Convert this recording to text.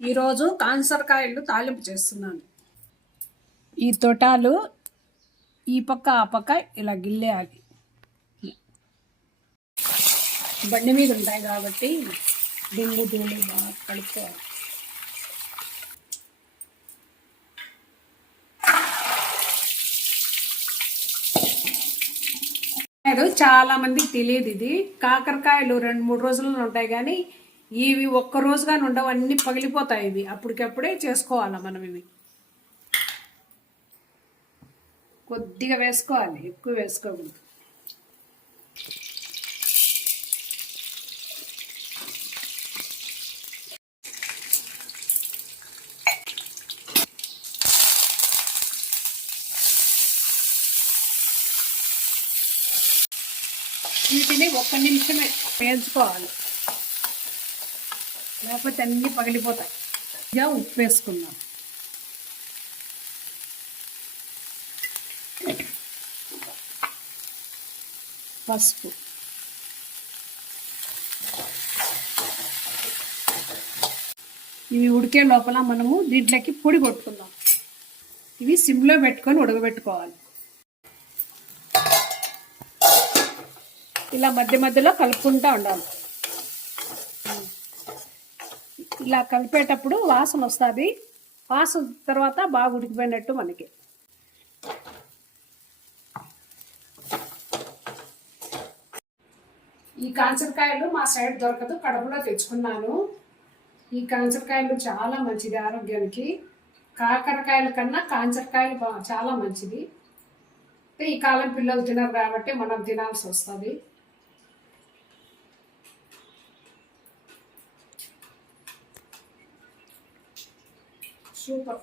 ఈరోజు కాన్సరకాయలు తాలింపు చేస్తున్నాను. ఈ తొటాలు ఈ పక్క ఆ పక్క ఇలా గిల్లేయాలి. బండి మీద ఉంటాయి కాబట్టి దిండు దిండు బాగా కలుపుకోవాలి. చాలా మందికి తెలియదు. ఇది కాకరకాయలు 2-3 రోజుల్లో ఉంటాయి, కానీ ఇవి ఒక్క రోజుగానే ఉండవు, అన్నీ పగిలిపోతాయి. ఇవి అప్పటికప్పుడే చేసుకోవాలా మనం. ఇవి కొద్దిగా వేసుకోవాలి, ఎక్కువ వేసుకోకూడదు. వీటిని 1 నిమిషమే వేయించుకోవాలి, లేకపోతే అన్నీ పగిలిపోతాయి. ఇక ఉప్పు వేసుకుందాం. పసుపు, ఇవి ఉడికే లోపల మనము దీంట్లోకి పొడి కొట్టుకుందాం. ఇవి సిమ్లో పెట్టుకొని ఉడకబెట్టుకోవాలి. ఇలా మధ్య మధ్యలో కలుపుకుంటూ ఉండాలి. ఇలా కలిపేటప్పుడు వాసన వస్తుంది. వాసన తర్వాత బాగా ఉడికిపోయినట్టు మనకి. ఈ కాంచరకాయలు మా సైడ్ దొరకదు, కడపలో తెచ్చుకున్నాను. ఈ కాంచరకాయలు చాలా మంచిది ఆరోగ్యానికి. కాకరకాయల కన్నా కాంచరకాయలు చాలా మంచిది. ఈ కాలం పిల్లలు తినరు కాబట్టి మనం తినాల్సి వస్తుంది. సూపర్.